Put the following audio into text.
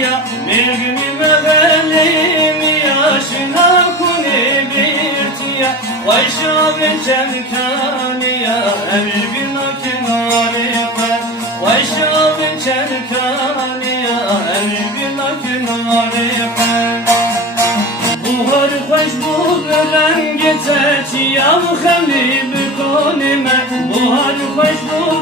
برتیا مرگمی مغلی yaşına kuni birtiya Vayşa biçem kaniya Emir bin akinarifa Vayşa biçem kaniya Emir bin akinarifa Buhar hoş bu rengi teçiya Xemli bir konime Buhar hoş bu